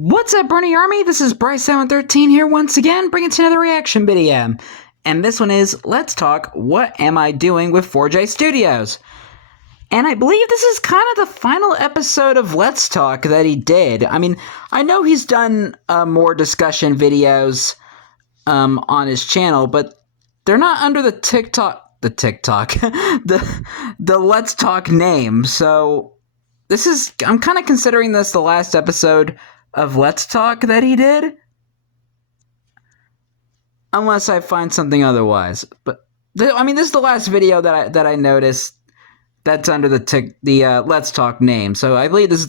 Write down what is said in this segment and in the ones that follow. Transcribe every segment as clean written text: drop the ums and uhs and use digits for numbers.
What's up, Bernie Army? This is BryceAllen13 here once again, bringing to another reaction video. And this one is, let's talk, what am I doing with 4J Studios? And I believe this is kind of the final episode of Let's Talk that he did. I mean, I know he's done more discussion videos on his channel, but they're not under the the Let's Talk name. So I'm kind of considering this the last episode of Let's Talk that he did, unless I find something otherwise. But I mean, this is the last video that I noticed that's under the Let's Talk name. So I believe this is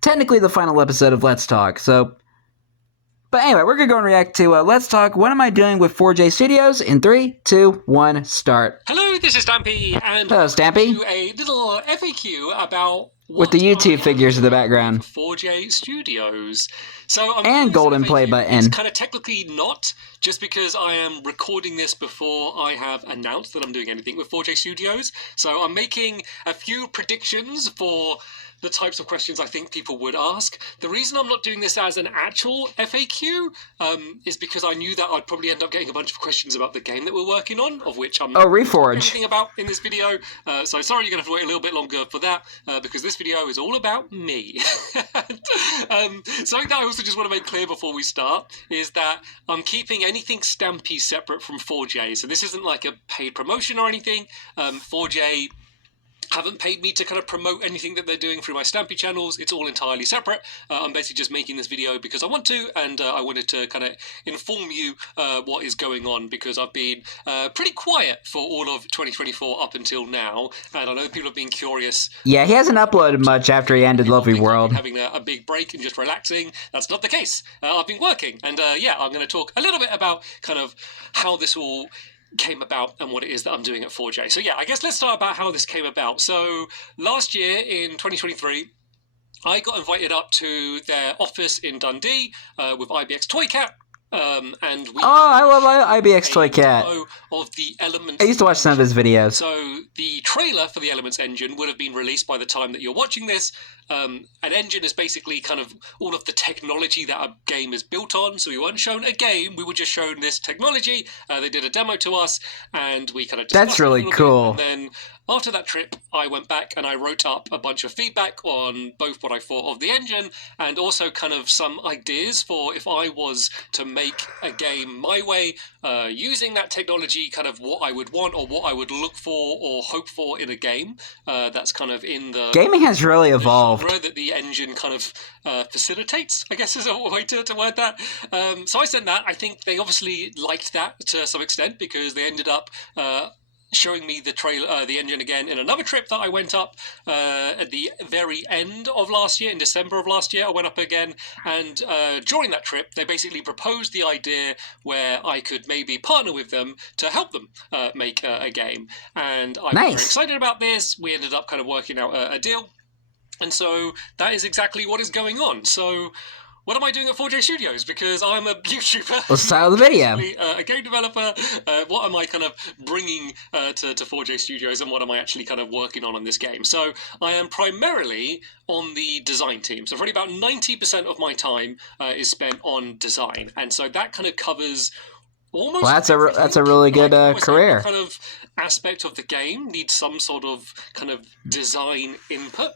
technically the final episode of Let's Talk. But anyway, we're gonna go and react to Let's Talk. What am I doing with 4J Studios? In 3, 2, 1, start. Hello, this is Stampy, and hello, Stampy. A little FAQ about with the YouTube figures in the background. 4J Studios. So and golden play button. It's kind of technically not, just because I am recording this before I have announced that I'm doing anything with 4J Studios. So I'm making a few predictions for the types of questions I think people would ask. The reason I'm not doing this as an actual FAQ is because I knew that I'd probably end up getting a bunch of questions about the game that we're working on, of which I'm not Reforge. anything about in this video. So sorry, you're going to have to wait a little bit longer for that, because this video is all about me. Something that I also just want to make clear before we start is that I'm keeping anything Stampy separate from 4J. So this isn't like a paid promotion or anything. 4J haven't paid me to kind of promote anything that they're doing through my Stampy channels. It's all entirely separate. I'm basically just making this video because I want to, and I wanted to kind of inform you what is going on, because I've been pretty quiet for all of 2024 up until now, and I know people have been curious. Yeah, he hasn't uploaded much after he ended Lovely World. Having a big break and just relaxing. That's not the case. I've been working, and yeah, I'm going to talk a little bit about kind of how this all came about and what it is that I'm doing at 4J. So yeah, I guess let's start about how this came about. So last year in 2023, I got invited up to their office in Dundee with IBX Toy Cat. And we I love IBX Toy Cat. Of the Elements. I used to watch some of his videos. So the trailer for the Elements engine would have been released by the time that you're watching this. An engine is basically kind of all of the technology that a game is built on. So we weren't shown a game, we were just shown this technology. They did a demo to us, and we kind of discussed That's really cool. And then after that trip, I went back and I wrote up a bunch of feedback on both what I thought of the engine and also kind of some ideas for if I was to make a game my way, using that technology, kind of what I would want or what I would look for or hope for in a game. That's kind of in the... Gaming has really evolved. That the engine kind of facilitates, I guess is a way to word that. So I sent that. I think they obviously liked that to some extent, because they ended up showing me the trailer, the engine again in another trip that I went up at the very end of last year, in December of last year. I went up again, and during that trip, they basically proposed the idea where I could maybe partner with them to help them make a game. And I'm very excited about this. We ended up kind of working out a deal. And so that is exactly what is going on. So what am I doing at 4J Studios? Because I'm a YouTuber. Let's start the video. A game developer. What am I kind of bringing to 4J Studios, and what am I actually kind of working on this game? So I am primarily on the design team. So probably about 90% of my time is spent on design. And so that kind of covers almost... Well, that's a really good career. Kind of aspect of the game needs some sort of kind of design input.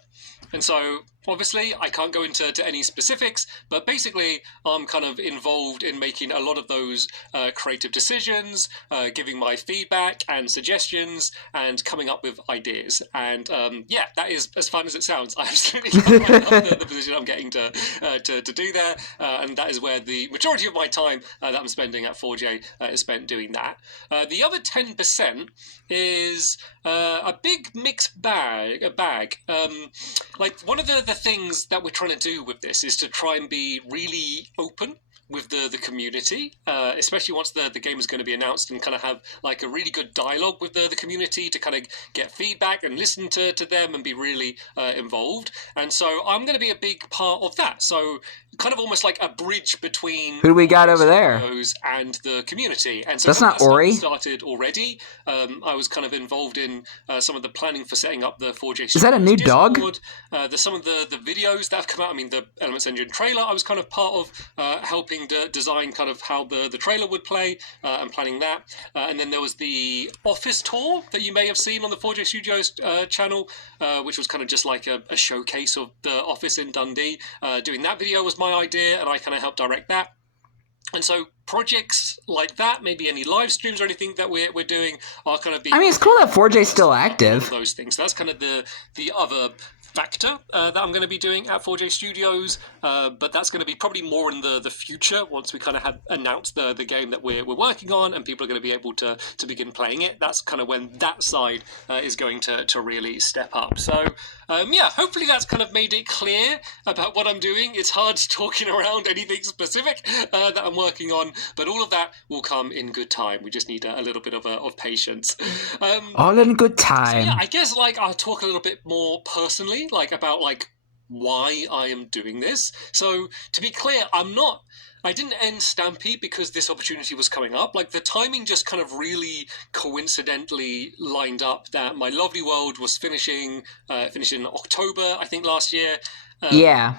And so, obviously, I can't go into any specifics, but basically, I'm kind of involved in making a lot of those creative decisions, giving my feedback and suggestions, and coming up with ideas. And yeah, that is as fun as it sounds. I absolutely love the position I'm getting to do there, and that is where the majority of my time that I'm spending at 4J is spent doing that. The other 10% is a big mixed bag. Like, one of the things that we're trying to do with this is to try and be really open with the community, especially once the game is going to be announced, and kind of have like a really good dialogue with the community to kind of get feedback and listen to them and be really involved. And so I'm going to be a big part of that. So kind of almost like a bridge between Who do we got over there? And the community. And so that's not Ori. Started already. I was kind of involved in some of the planning for setting up the 4J. Is that a new Discord. dog? There's some of the videos that have come out. I mean, the Elements Engine trailer, I was kind of part of helping design kind of how the trailer would play and planning that. And then there was the office tour that you may have seen on the 4J Studios channel, which was kind of just like a showcase of the office in Dundee. Doing that video was my idea, and I kind of helped direct that. And so projects like that, maybe any live streams or anything that we're doing, are kind of being... I mean, it's cool that 4J's still active. Those things. So that's kind of the other factor that I'm going to be doing at 4J Studios, but that's going to be probably more in the future once we kind of have announced the game that we're working on and people are going to be able to begin playing it. That's kind of when that side is going to really step up. So yeah, hopefully that's kind of made it clear about what I'm doing. It's hard talking around anything specific that I'm working on, but all of that will come in good time. We just need a little bit of patience. All in good time. So yeah, I guess like I'll talk a little bit more personally, like about like why I am doing this. So to be clear, I didn't end Stampy because this opportunity was coming up. Like the timing just kind of really coincidentally lined up that My Lovely World was finishing in October, I think, last year. Yeah.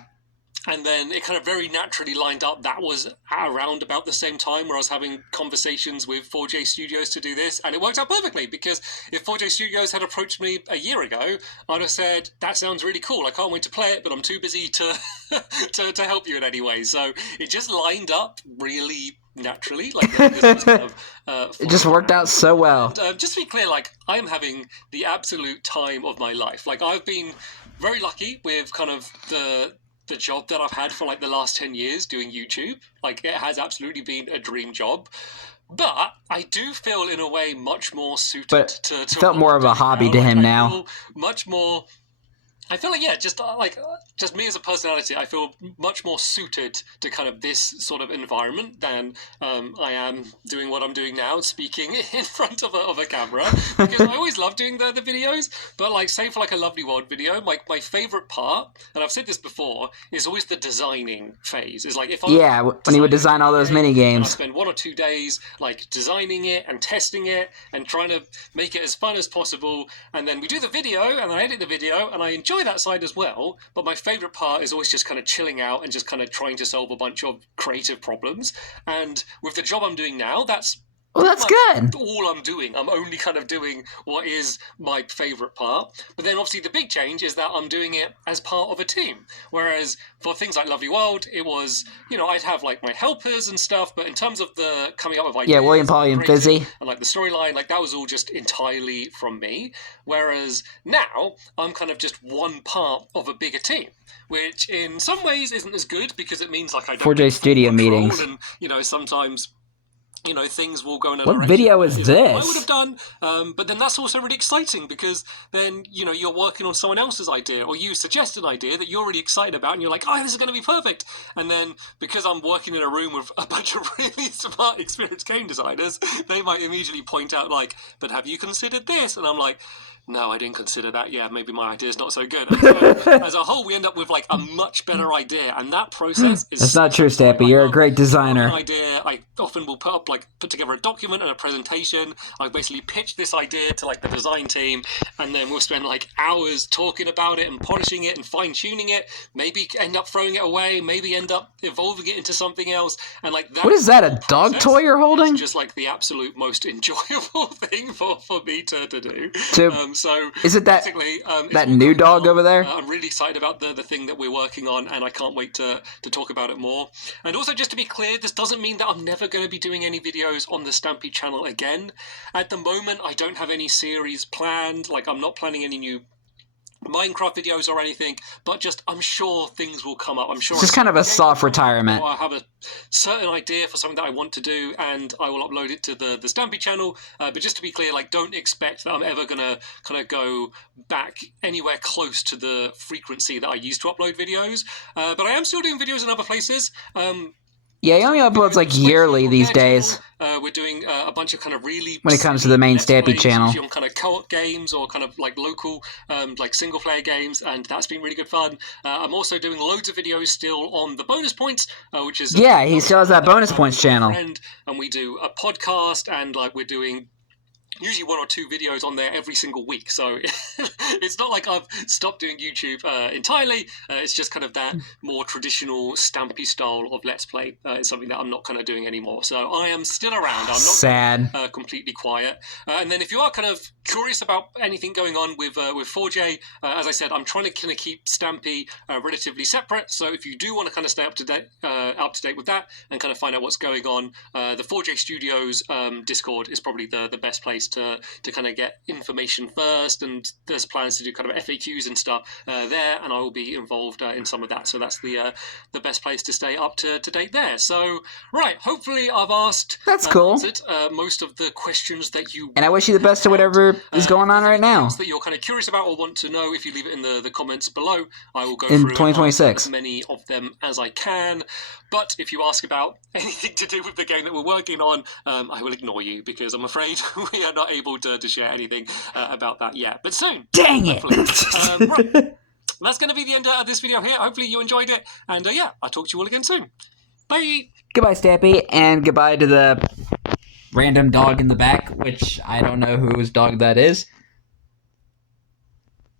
And then it kind of very naturally lined up. That was around about the same time where I was having conversations with 4J Studios to do this. And it worked out perfectly, because if 4J Studios had approached me a year ago, I'd have said, that sounds really cool. I can't wait to play it, but I'm too busy to to help you in any way. So it just lined up really naturally. Like this was kind of, it just worked out so well. And, just to be clear, like I'm having the absolute time of my life. Like I've been very lucky with kind of the job that I've had for like the last 10 years doing YouTube. Like it has absolutely been a dream job. But I do feel in a way much more suited to felt more of a hobby to him now. Much more... I feel like, yeah, just me as a personality, I feel much more suited to kind of this sort of environment than I am doing what I'm doing now, speaking in front of a camera. Because I always love doing the videos, but like, say for like a Lovely World video, my favorite part, and I've said this before, is always the designing phase. Is like if I when he would design all those mini games. I spend 1 or 2 days like designing it and testing it and trying to make it as fun as possible, and then we do the video and I edit the video and I enjoy that side as well, but my favorite part is always just kind of chilling out and just kind of trying to solve a bunch of creative problems. And with the job I'm doing now, that's good. All I'm doing. I'm only kind of doing what is my favorite part. But then obviously the big change is that I'm doing it as part of a team. Whereas for things like Lovely World, it was, I'd have like my helpers and stuff, but in terms of the coming up with ideas, yeah, William, Polly, and Fizzy, and like the storyline, like that was all just entirely from me. Whereas now I'm kind of just one part of a bigger team, which in some ways isn't as good, because it means like I don't 4J Studio meetings, and sometimes things will go in a what direction video is this? I would have done, but then that's also really exciting, because then you're working on someone else's idea, or you suggest an idea that you're really excited about, and you're like, oh, this is going to be perfect. And then because I'm working in a room with a bunch of really smart, experienced game designers, they might immediately point out like, but have you considered this? And I'm like, no, I didn't consider that. Yeah, maybe my idea's not so good. And so, as a whole, we end up with like a much better idea, and that process is... That's not true, Stampy. You're a great designer. An idea, I often will put together a document and a presentation. I basically pitch this idea to like the design team, and then we'll spend like hours talking about it and polishing it and fine-tuning it. Maybe end up throwing it away.Maybe end up evolving it into something else. And like that. What is that? A dog toy you're holding? It's just like the absolute most enjoyable thing for me to do. So is it that new dog over there? I'm really excited about the thing that we're working on, and I can't wait to talk about it more. And also, just to be clear, this doesn't mean that I'm never going to be doing any videos on the Stampy channel again. At the moment, I don't have any series planned. Like, I'm not planning any new Minecraft videos or anything, but just I'm sure things will come up. I'm sure it's just kind of a soft retirement. I have a certain idea for something that I want to do, and I will upload it to the Stampy channel. But just to be clear, like, don't expect that I'm ever gonna kind of go back anywhere close to the frequency that I used to upload videos. But I am still doing videos in other places. Yeah, he only uploads like yearly these days. We're doing a bunch of kind of really when it comes to the main Stampy channel, usually on kind of co-op games or kind of like local, like single player games, and that's been really good fun. I'm also doing loads of videos still on the bonus points, which is he still has that bonus points channel, and we do a podcast, and like we're doing usually 1 or 2 videos on there every single week. So it's not like I've stopped doing YouTube entirely. It's just kind of that more traditional Stampy style of Let's Play. It's something that I'm not kind of doing anymore. So I am still around. I'm not sad. Completely quiet. And then if you are kind of curious about anything going on with 4J, as I said, I'm trying to kind of keep Stampy relatively separate. So if you do want to kind of stay up to date with that and kind of find out what's going on, the 4J Studios Discord is probably the best place to kind of get information first, and there's plans to do kind of FAQs and stuff there, and I will be involved in some of that, so that's the best place to stay up to date there. So right, hopefully I've answered most of the questions that you and I wish you the best to whatever is going on right now that you're kind of curious about or want to know. If you leave it in the comments below, I will go in through 2026 as many of them as I can. But if you ask about anything to do with the game that we're working on, I will ignore you, because I'm afraid we are not able to share anything about that yet. But soon. Dang it! Right. That's going to be the end of this video here. Hopefully you enjoyed it. And yeah, I'll talk to you all again soon. Bye! Goodbye, Stampy, and goodbye to the random dog in the back, which I don't know whose dog that is.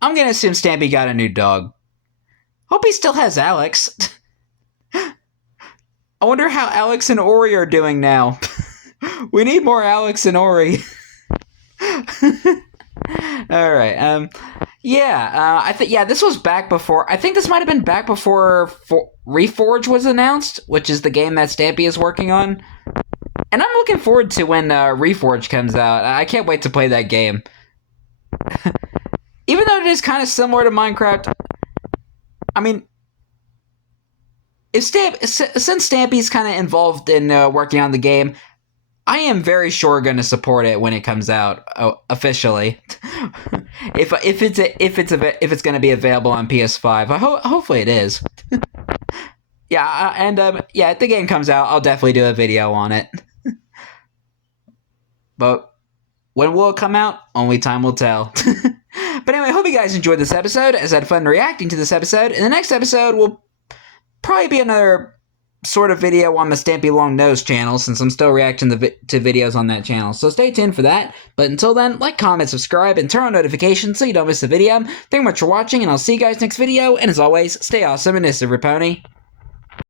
I'm going to assume Stampy got a new dog. Hope he still has Alex. I wonder how Alex and Ori are doing now. We need more Alex and Ori. Alright, I think, this was back before, I think this might have been back before Reforge was announced, which is the game that Stampy is working on. And I'm looking forward to when Reforge comes out. I can't wait to play that game. Even though it is kind of similar to Minecraft, I mean, since Stampy's kind of involved in working on the game, I am very sure going to support it when it comes out officially. if it's going to be available on PS5, hopefully it is. If the game comes out, I'll definitely do a video on it. But when will it come out? Only time will tell. But anyway, I hope you guys enjoyed this episode, as I had fun reacting to this episode. In the next episode, will probably be another sort of video on the Stampy Long Nose channel, since I'm still reacting to videos on that channel. So stay tuned for that. But until then, like, comment, subscribe, and turn on notifications so you don't miss a video. Thank you much for watching, and I'll see you guys next video. And as always, stay awesome and this is S3EP2.